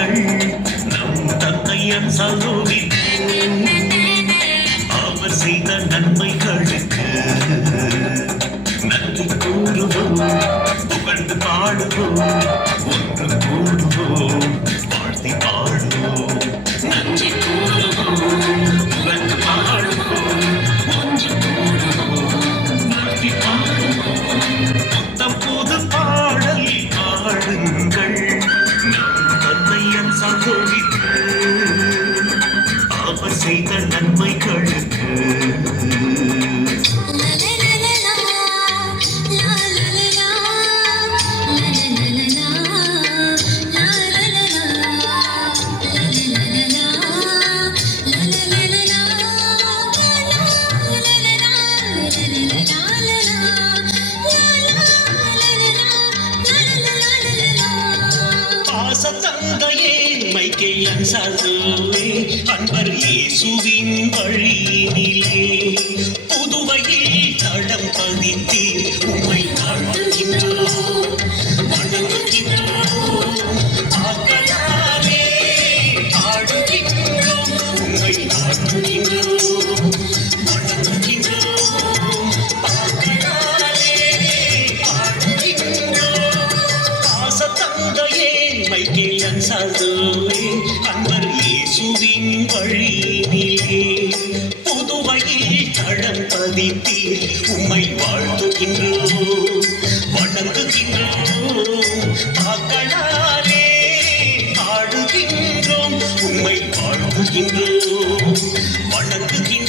பாடல்கள் நம் தந்தையன் சலோகிப்போம் அவர் செய்த நன்மைகளுக்கு நன்றி கூறுவோம் புகழ்ந்து பாடுவோம் ஒன்று கூடுவோம் வாழ்த்தி பாடுவோம் நன்றி கூறுவோம் புகழ்ந்து பாடுவோம் ஒன்று கூடுவோம் வாழ்த்தி பாடுவோம் புத்தம் புது பாடல் பாடுங்கள் நம் தந்தையன் சகோவிக்கு அவர் செய்த நன்மைகளுக்கு தந்தையே மைக்கேல் சாதுவே அன்பர் இயேசுவின் வழியினிலே புதுவையில் தடம் பதித்தீர் உம்மை வாழ்த்துகின்றோம் வணங்குகின்றோம் ஆக்களாலே பாடுகின்றோம் உம்மை வாழ்த்துகின்றோம் வணங்குகின்றோம் ஆக்களாலே பாடுகின்றோம் பாசத்தந்தையே மைக்கேல் சாதுவே அன்பர் இயேசுவின் வழியினிலே புதுவையில் தடம் பதித்தீர் உம்மை வாழ்த்துகின்றோம் வணங்குகின்றோம் பாக்களாலே பாடுகின்றோம் உம்மை வாழ்த்துகின்றோம் வணங்குகின்றோம்